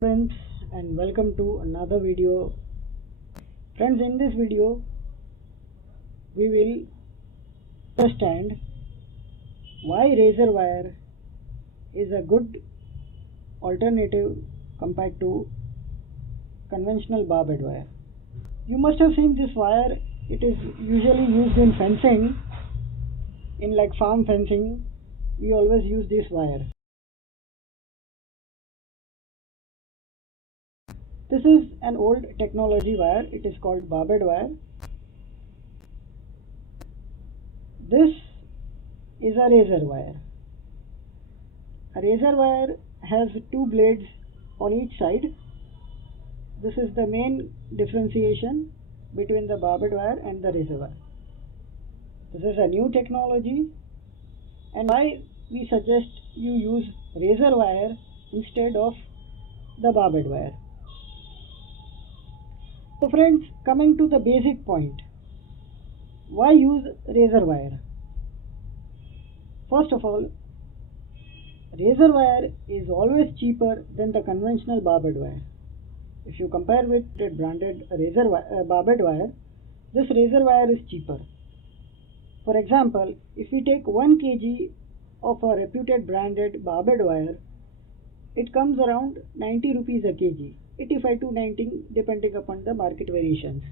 Friends, and welcome to another video. Friends, in this video we will understand why razor wire is a good alternative compared to conventional barbed wire. You must have seen this wire. It is usually used in fencing, in like farm fencing. We always use this wire. This is an old technology wire. It is called barbed wire. This is a razor wire. A razor wire has two blades on each side. This is the main differentiation between the barbed wire and the razor wire. This is a new technology, and why we suggest you use razor wire instead of the barbed wire. So friends, coming to the basic point, why use razor wire? First of all, razor wire is always cheaper than the conventional barbed wire. If you compare with the branded barbed wire, this razor wire is cheaper. For example, if we take 1 kg of a reputed branded barbed wire, it comes around 90 rupees a kg, 85 to 90 depending upon the market variations.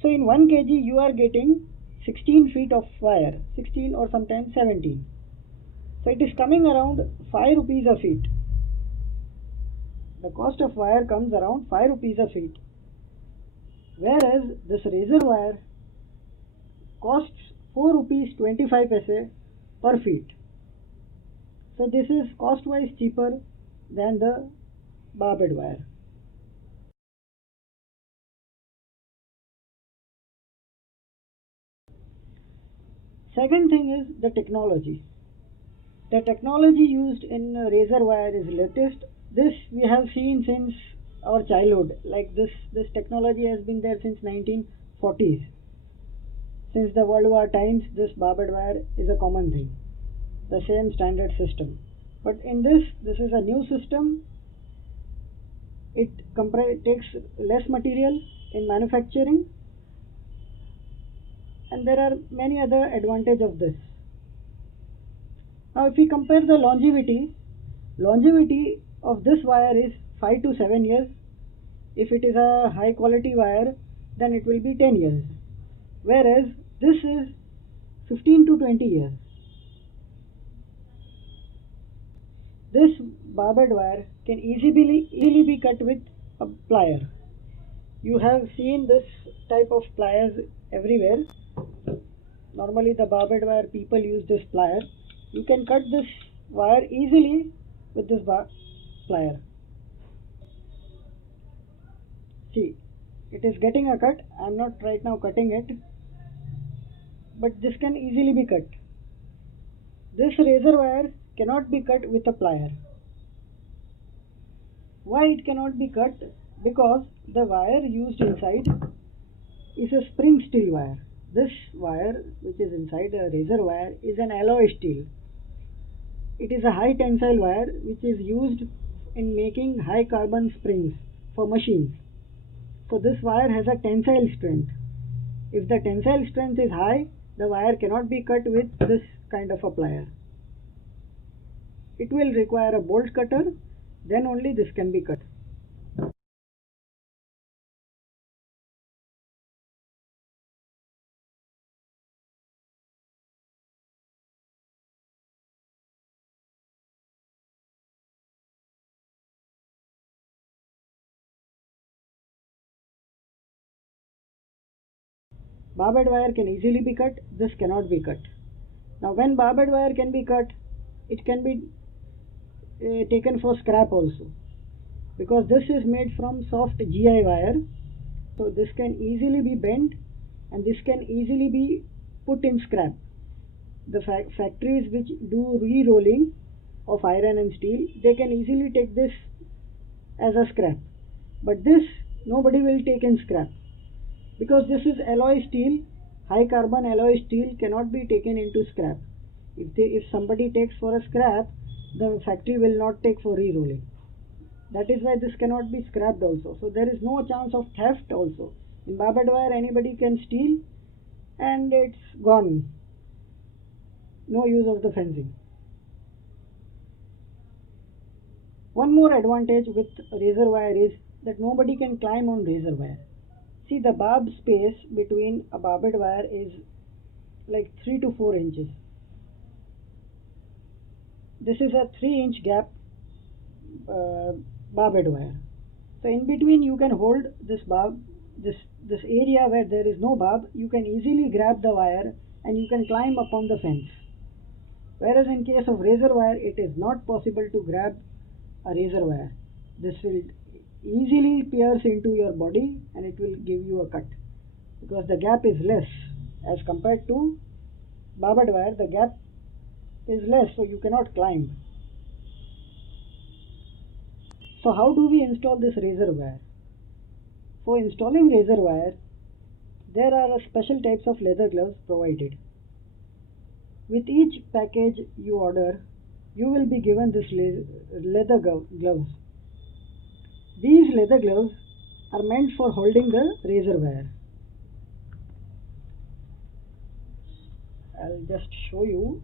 So in 1 kg you are getting 16 feet of wire, 16 or sometimes 17. So it is coming around 5 rupees a feet. The cost of wire comes around 5 rupees a feet. Whereas this razor wire costs 4 rupees 25 paise per feet. So this is cost wise cheaper than the barbed wire. Second thing is the technology. The technology used in razor wire is latest. This we have seen since our childhood. Like this technology has been there since 1940s. Since the World War times, this barbed wire is a common thing. The same standard system. But in this is a new system. It takes less material in manufacturing, and there are many other advantages of this. Now if we compare the longevity of this wire is 5 to 7 years. If it is a high quality wire, then it will be 10 years. Whereas this is 15 to 20 years. This barbed wire can easily be cut with a plier. You have seen this type of pliers everywhere. Normally the barbed wire people use this plier. You can cut this wire easily with this plier. See, it is getting a cut. I am not right now cutting it, but this can easily be cut. This razor wire cannot be cut with a plier. Why it cannot be cut? Because the wire used inside is a spring steel wire. This wire which is inside a razor wire is an alloy steel. It is a high tensile wire which is used in making high carbon springs for machines. So this wire has a tensile strength. If the tensile strength is high, the wire cannot be cut with this kind of a plier. It will require a bolt cutter, then only this can be cut. Barbed wire can easily be cut, this cannot be cut. Now when barbed wire can be cut, it can be taken for scrap also, because this is made from soft GI wire. So this can easily be bent and this can easily be put in scrap. The factories which do re-rolling of iron and steel, they can easily take this as a scrap. But this nobody will take in scrap, because this is alloy steel. High carbon alloy steel cannot be taken into scrap. If somebody takes for a scrap, the factory will not take for re-rolling. That is why this cannot be scrapped also. So there is no chance of theft also. In barbed wire, anybody can steal and it's gone. No use of the fencing. One more advantage with razor wire is that nobody can climb on razor wire. See, the barb space between a barbed wire is like 3 to 4 inches. This is a 3-inch gap barbed wire. So in between you can hold this barb, this area where there is no barb, you can easily grab the wire and you can climb upon the fence. Whereas in case of razor wire, it is not possible to grab a razor wire. This will easily pierce into your body and it will give you a cut because the gap is less as compared to barbed wire. The gap is less, so you cannot climb. So how do we install this razor wire? For installing razor wire, there are special types of leather gloves provided. With each package you order, you will be given this leather gloves. These leather gloves are meant for holding the razor wire. I'll just show you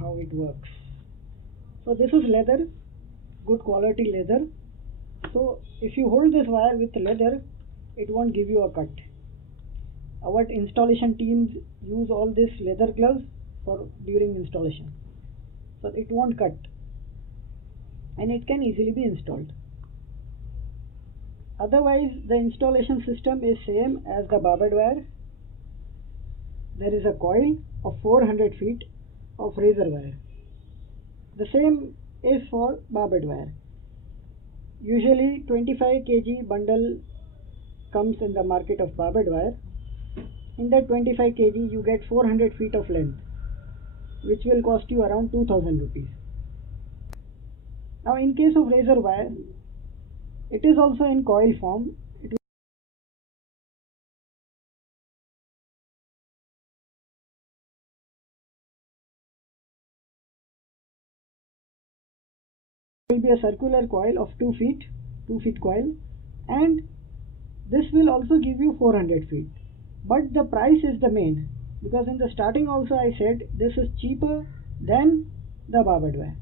how it works. So this is leather, good quality leather. So if you hold this wire with leather, it won't give you a cut. Our installation teams use all these leather gloves for during installation, so it won't cut and it can easily be installed. Otherwise, the installation system is same as the barbed wire. There is a coil of 400 feet of razor wire. The same is for barbed wire. Usually 25 kg bundle comes in the market of barbed wire. In that 25 kg you get 400 feet of length, which will cost you around 2000 rupees. Now in case of razor wire, it is also in coil form. It will be a circular coil of 2 feet coil, and this will also give you 400 feet. But the price is the main, because in the starting also I said this is cheaper than the barbed wire.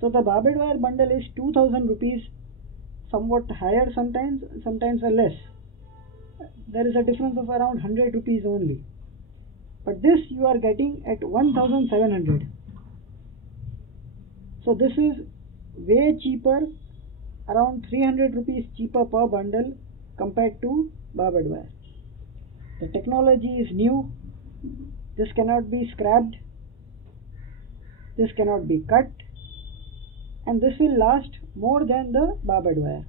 So the barbed wire bundle is 2000 rupees, somewhat higher sometimes less. There is a difference of around 100 rupees only. But this you are getting at 1700. So this is way cheaper, around 300 rupees cheaper per bundle compared to barbed wire. The technology is new. This cannot be scrapped, this cannot be cut, and this will last more than the barbed wire.